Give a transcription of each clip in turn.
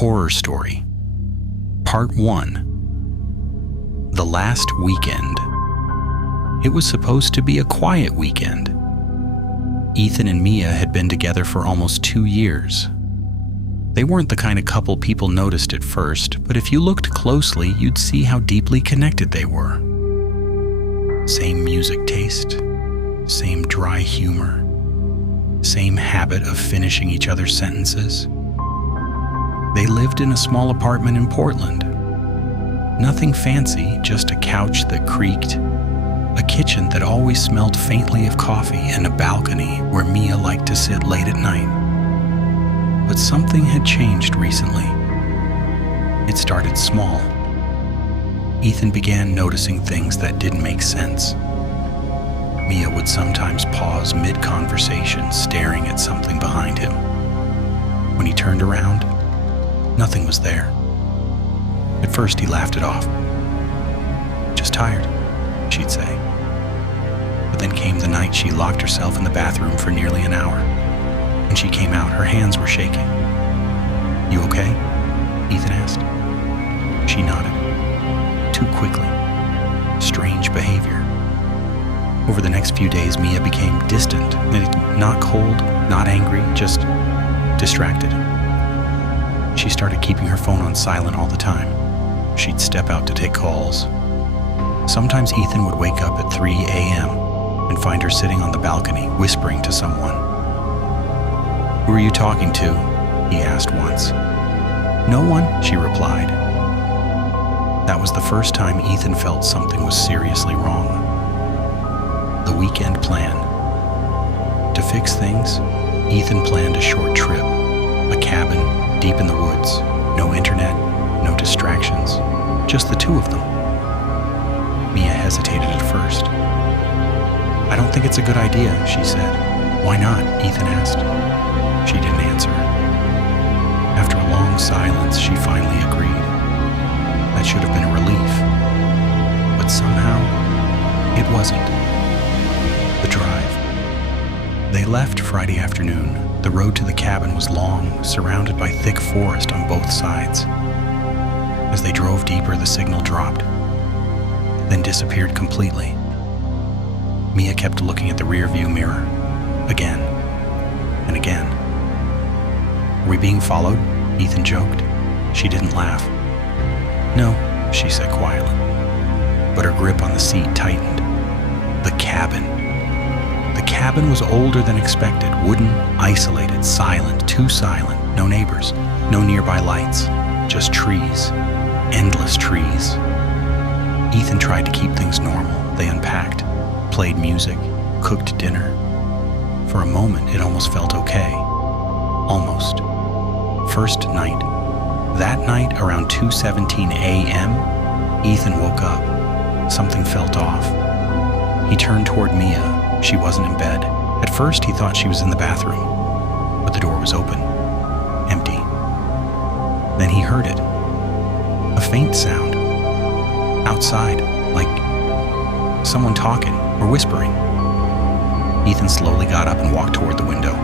Horror Story, Part 1. The Last Weekend. It was supposed to be a quiet weekend. Ethan and Mia had been together for almost 2 years. They weren't the kind of couple people noticed at first, but if you looked closely, you'd see how deeply connected they were. Same music taste, same dry humor, same habit of finishing each other's sentences. They lived in a small apartment in Portland. Nothing fancy, just a couch that creaked, a kitchen that always smelled faintly of coffee, and a balcony where Mia liked to sit late at night. But something had changed recently. It started small. Ethan began noticing things that didn't make sense. Mia would sometimes pause mid-conversation, staring at something behind him. When he turned around, nothing was there. At first, he laughed it off. "Just tired," she'd say. But then came the night she locked herself in the bathroom for nearly an hour. When she came out, her hands were shaking. "You okay?" Ethan asked. She nodded. Too quickly. Strange behavior. Over the next few days, Mia became distant, not cold, not angry, just distracted. She started keeping her phone on silent all the time. She'd step out to take calls. Sometimes Ethan would wake up at 3 a.m. and find her sitting on the balcony, whispering to someone. "Who are you talking to?" he asked once. "No one," she replied. That was the first time Ethan felt something was seriously wrong. The weekend plan. To fix things, Ethan planned a short trip, a cabin deep in the woods, no internet, no distractions, just the two of them. Mia hesitated at first. "I don't think it's a good idea," she said. "Why not?" Ethan asked. She didn't answer. After a long silence, she finally agreed. That should have been a relief. But somehow, it wasn't. The drive. They left Friday afternoon. The road to the cabin was long, surrounded by thick forest on both sides. As they drove deeper, the signal dropped, then disappeared completely. Mia kept looking at the rearview mirror, again and again. "Are we being followed?" Ethan joked. She didn't laugh. "No," she said quietly, but her grip on the seat tightened. The cabin. The cabin was older than expected, wooden, isolated, silent, too silent, no neighbors, no nearby lights, just trees, endless trees. Ethan tried to keep things normal. They unpacked, played music, cooked dinner. For a moment, it almost felt okay. Almost. First night. That night, around 2:17 a.m., Ethan woke up. Something felt off. He turned toward Mia. She wasn't in bed. At first, he thought she was in the bathroom, but the door was open, empty. Then he heard it. A faint sound. Outside, like someone talking or whispering. Ethan slowly got up and walked toward the window.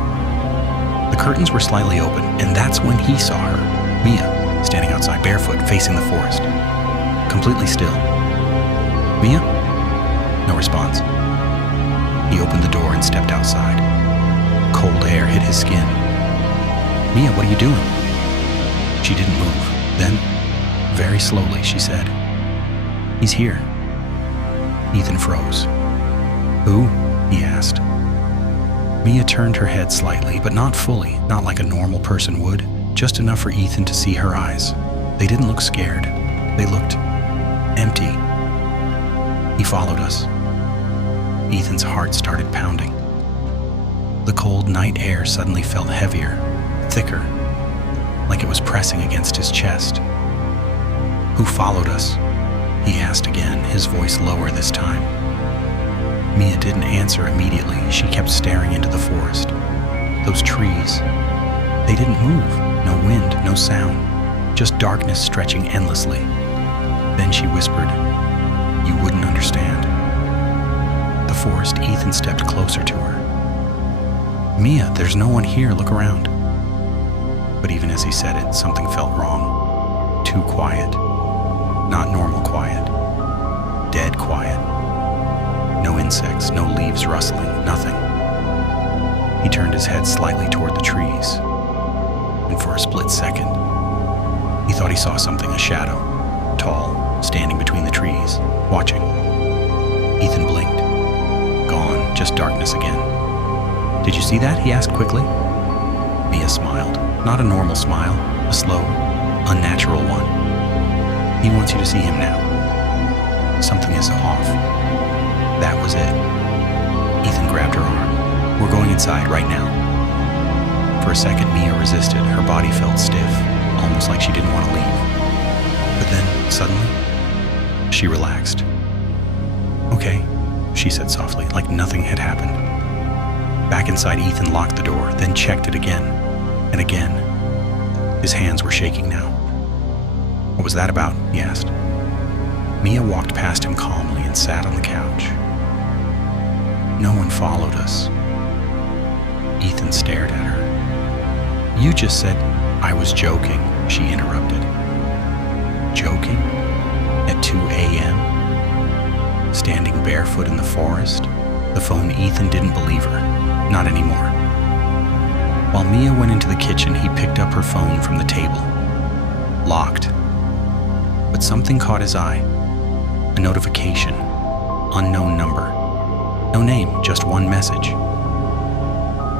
The curtains were slightly open, and that's when he saw her, Mia, standing outside barefoot, facing the forest. Completely still. "Mia?" No response. He opened the door and stepped outside. Cold air hit his skin. "Mia, what are you doing?" She didn't move. Then, very slowly, she said, "He's here." Ethan froze. "Who?" he asked. Mia turned her head slightly, but not fully, not like a normal person would, just enough for Ethan to see her eyes. They didn't look scared. They looked empty. "He followed us." Ethan's heart started pounding. The cold night air suddenly felt heavier, thicker, like it was pressing against his chest. "Who followed us?" he asked again, his voice lower this time. Mia didn't answer immediately. She kept staring into the forest. Those trees, they didn't move. No wind, no sound, just darkness stretching endlessly. Then she whispered, "You wouldn't understand." The forest, Ethan stepped closer to her. "Mia, there's no one here. Look around." But even as he said it, something felt wrong. Too quiet. Not normal quiet. Dead quiet. No insects, no leaves rustling, nothing. He turned his head slightly toward the trees, and for a split second, he thought he saw something, a shadow, tall, standing between the trees, watching. Ethan blinked. Gone, just darkness again. "Did you see that?" he asked quickly. Mia smiled. Not a normal smile, a slow, unnatural one. "He wants you to see him now. Something is off." That was it. Ethan grabbed her arm. "We're going inside right now." For a second, Mia resisted. Her body felt stiff, almost like she didn't want to leave. But then, suddenly, she relaxed. "Okay," she said softly, like nothing had happened. Back inside, Ethan locked the door, then checked it again and again. His hands were shaking now. "What was that about?" he asked. Mia walked past him calmly and sat on the couch. "No one followed us." Ethan stared at her. "You just said I was joking," she interrupted. Joking? At 2 a.m.? Standing barefoot in the forest? The phone Ethan didn't believe her. Not anymore. While Mia went into the kitchen, he picked up her phone from the table. Locked. But something caught his eye. A notification. Unknown number. No name, just one message.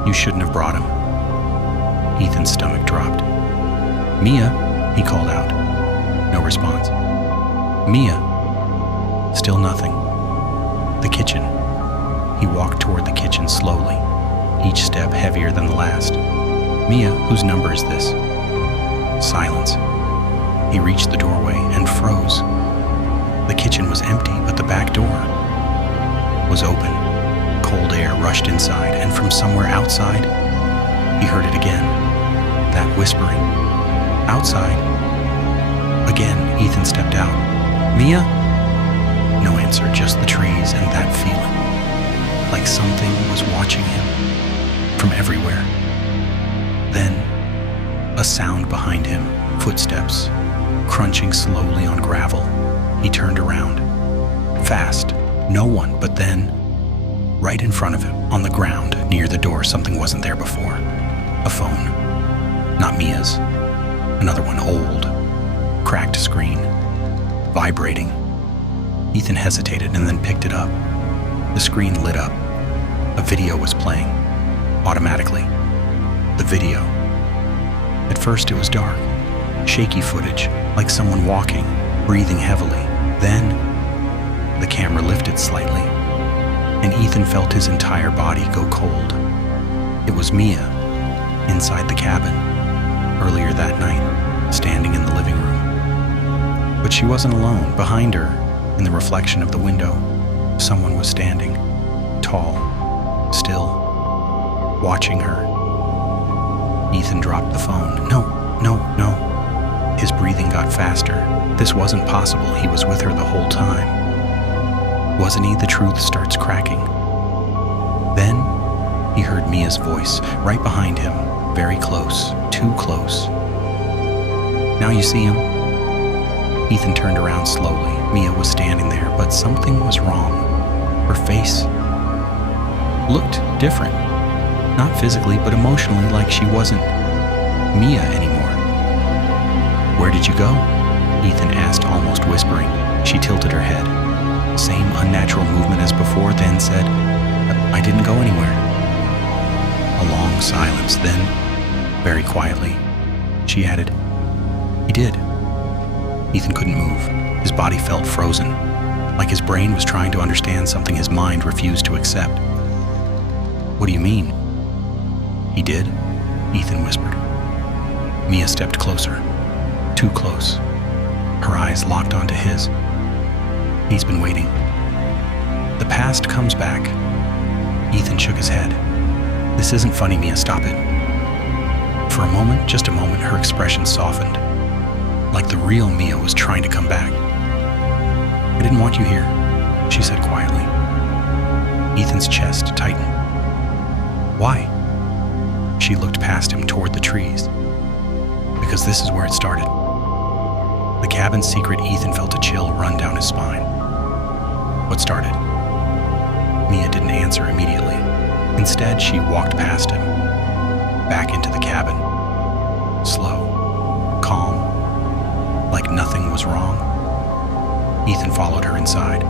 "You shouldn't have brought him." Ethan's stomach dropped. "Mia," he called out. No response. "Mia." Still nothing. The kitchen. He walked toward the kitchen slowly, each step heavier than the last. "Mia, whose number is this?" Silence. He reached the doorway and froze. The kitchen was empty, but the back door was open. Cold air rushed inside, and from somewhere outside, he heard it again. That whispering. Outside. Again, Ethan stepped out. "Mia?" No answer, just the trees and that feeling. Like something was watching him from everywhere. Then, a sound behind him. Footsteps, crunching slowly on gravel. He turned around. Fast. No one, but then, right in front of him, on the ground, near the door, something wasn't there before. A phone. Not Mia's. Another one, old. Cracked screen. Vibrating. Ethan hesitated and then picked it up. The screen lit up. A video was playing. Automatically. The video. At first it was dark. Shaky footage, like someone walking, breathing heavily. Then, the camera lifted slightly, and Ethan felt his entire body go cold. It was Mia, inside the cabin, earlier that night, standing in the living room. But she wasn't alone. Behind her, in the reflection of the window, someone was standing, tall, still, watching her. Ethan dropped the phone. No. His breathing got faster. This wasn't possible. He was with her the whole time. Wasn't he? The truth starts cracking. Then, he heard Mia's voice, right behind him, very close, too close. "Now you see him?" Ethan turned around slowly. Mia was standing there, but something was wrong. Her face looked different. Not physically, but emotionally, like she wasn't Mia anymore. "Where did you go?" Ethan asked, almost whispering. She tilted her head. Same unnatural movement as before, then said, "I didn't go anywhere." A long silence, then, very quietly, she added, "He did." Ethan couldn't move. His body felt frozen, like his brain was trying to understand something his mind refused to accept. "What do you mean?" "He did," Ethan whispered. Mia stepped closer, too close. Her eyes locked onto his. He's been waiting. The past comes back. Ethan shook his head. "This isn't funny, Mia, stop it." For a moment, just a moment, her expression softened, like the real Mia was trying to come back. "I didn't want you here," she said quietly. Ethan's chest tightened. "Why?" She looked past him toward the trees. because this is where it started. The cabin's secret, Ethan felt a chill run down his spine. What started? Mia didn't answer immediately. Instead, she walked past him, back into the cabin. Slow, calm, like nothing was wrong. Ethan followed her inside.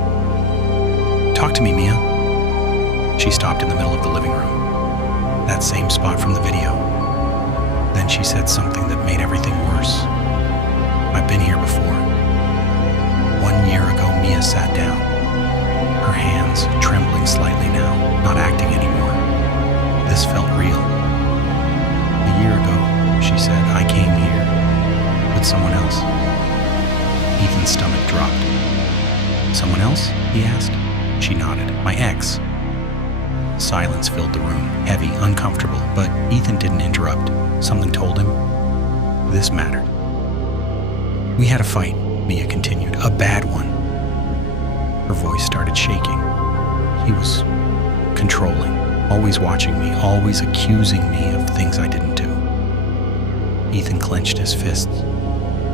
"Talk to me, Mia." She stopped in the middle of the living room, that same spot from the video. Then she said something that made everything worse. "I've been here before." 1 year ago, Mia sat down, her hands trembling slightly now, not acting anymore. This felt real. "A year ago," she said, "I came here with someone else." Ethan's stomach dropped. "Someone else?" he asked. She nodded. "My ex." Silence filled the room, heavy, uncomfortable, but Ethan didn't interrupt. Something told him this mattered. "We had a fight," Mia continued, "a bad one." Her voice started shaking. He was controlling, always watching me, always accusing me of things I didn't do. Ethan clenched his fists.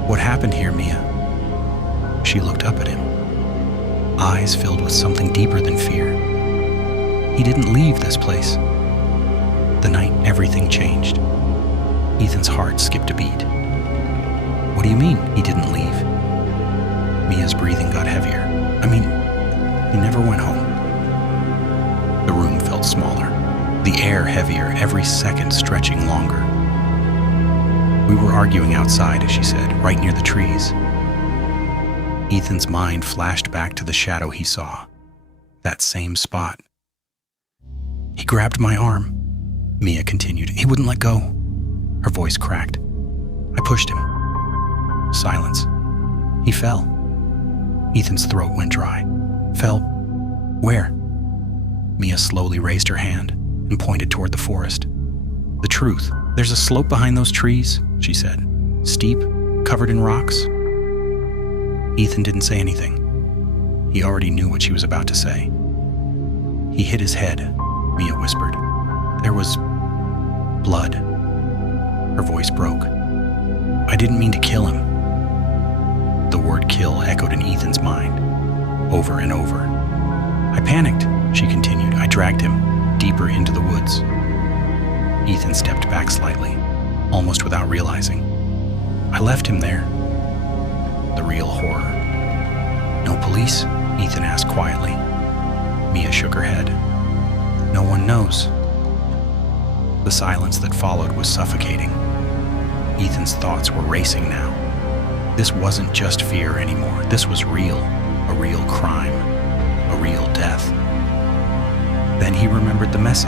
"What happened here, Mia?" She looked up at him, eyes filled with something deeper than fear. He didn't leave this place. The night everything changed. Ethan's heart skipped a beat. "What do you mean, he didn't leave?" Mia's breathing got heavier. "I mean, he never went home." The room felt smaller, the air heavier, every second stretching longer. "We were arguing outside," she said, "right near the trees." Ethan's mind flashed back to the shadow he saw, that same spot. "He grabbed my arm," Mia continued. "He wouldn't let go." Her voice cracked. "I pushed him." Silence. "He fell." Ethan's throat went dry. "Fell where?" Mia slowly raised her hand and pointed toward the forest. "The truth. There's a slope behind those trees," she said. "Steep, covered in rocks." Ethan didn't say anything. He already knew what she was about to say. "He hit his head," Mia whispered. "There was blood." Her voice broke. "I didn't mean to kill him." The word kill echoed in Ethan's mind, over and over. "I panicked," she continued. "I dragged him deeper into the woods." Ethan stepped back slightly, almost without realizing. "I left him there." The real horror. "No police?" Ethan asked quietly. Mia shook her head. "No one knows." The silence that followed was suffocating. Ethan's thoughts were racing now. This wasn't just fear anymore. This was real, a real crime, a real death. Then he remembered the meshe,